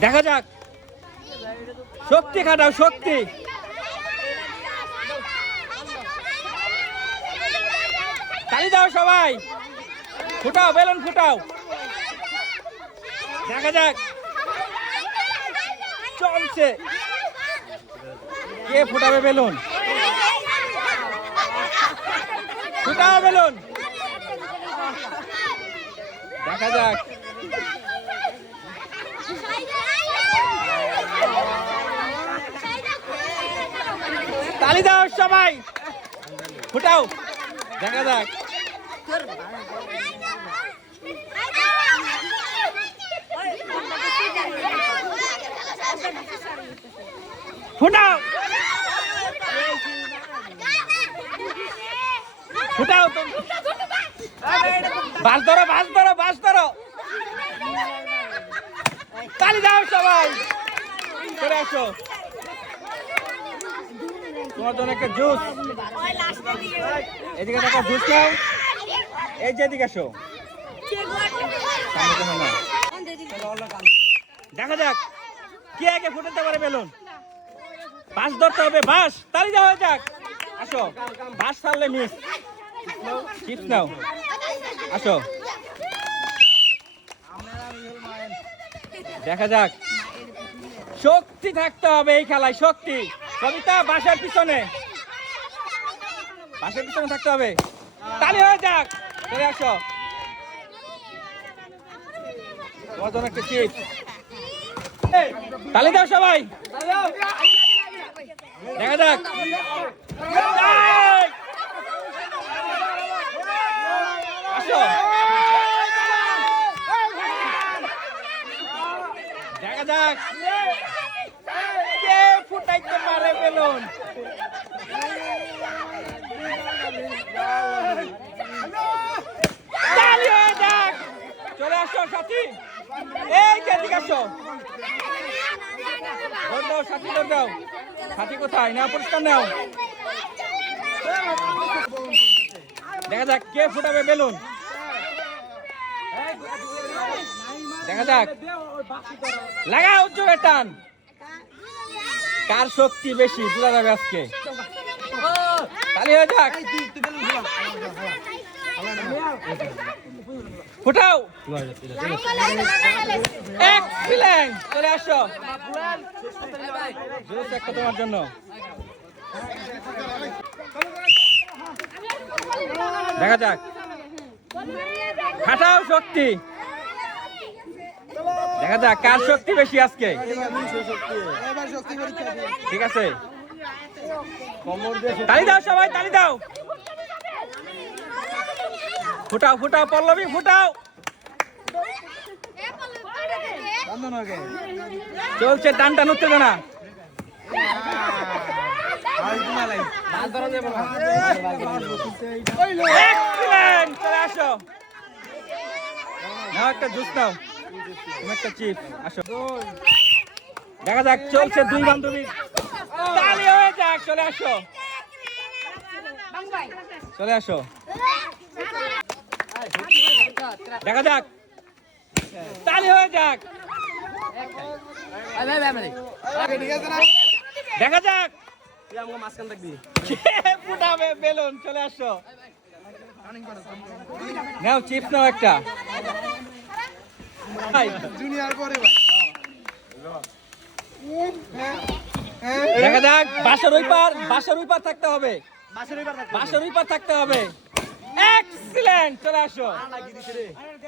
দেখা যাক। শক্তি খাটাও, শক্তি। তালি দাও সবাই। ফুটাও, বেলুন ফুটাও। দেখা যাক। চলছে। কে ফুটাবে বেলুন? ফুটাও বেলুন। দেখা যাক। তালি দাও সবাই। ফুটাও। দেখা যাক। ফুটাও। ফুটাও বাস ধরো বাস ধরো বাস ধরো। তালি দাও সবাই। করে আসো তোমার জন্য একটা জুস। এদিকে একটা জুস নাও এই যে এদিকে আসো। দেখা যাক, কে আগে ফুটাতে পারে বেলুন? বাস ধরতে হবে, বাস। তালি দেওয়া যাক। আসো। বাস ছাড়লে মিস নাও আসো দেখা যাক। শক্তি থাকতে হবে এই খেলায়, শক্তি। কবিতা বাসার পিছনে। বাসার পিছনে থাকতে হবে। তালি হয়ে যাক। চলে আসো। তোমার একটা চিপস তালি দাও সবাই। দেখা যাক। দেখা যাক। কে ফুটাইতে পারে বেলুন? চলে আসো সাথী। এই যে এদিকে আসো। ধর দাও সাথী ধর দাও। সাথী কোথায়? নাও পুরস্কার নাও। দেখা যাক কে ফুটাবে বেলুন? দেখা যাক। লাগাও জোরে টান। কার শক্তি বেশি? বোঝা যাবে আজকে। তালি হয়ে যাক। ফুটাও। এক্সিলেন্ট চলে আসো। একটা তোমার জন্য। দেখা যাক। খাটাও শক্তি দেখা যাক, কার শক্তি বেশি আজকে? ঠিক আছে। তালি দাও সবাই, তালি দাও। ফুটাও ফুটাও, পল্লবী, ফুটাও। চলছে, টান টান উঠতে না চলে আসো। নাও একটা জুস নাও। একটা চিপ আসো। দেখা যাক চলছে দুই বান্ধবী। তালি হয়ে যাক চলে আসো। চলে আসো। দেখা যাক। তালি হয়ে যাক। দেখা যাক। কে ফুটাবে বেলুন? চলে আসো। নাও চিপস নাও একটা। ভাই, জুনিয়র পরে ভাই। দেখা যাক বাসার ওই পার বাসার ওই পার থাকতে হবে। বাসের ওই পার থাকতে হবে। এক্সিলেন্ট চলে আসো।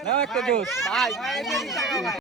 নাও একটা জুস। ভাই।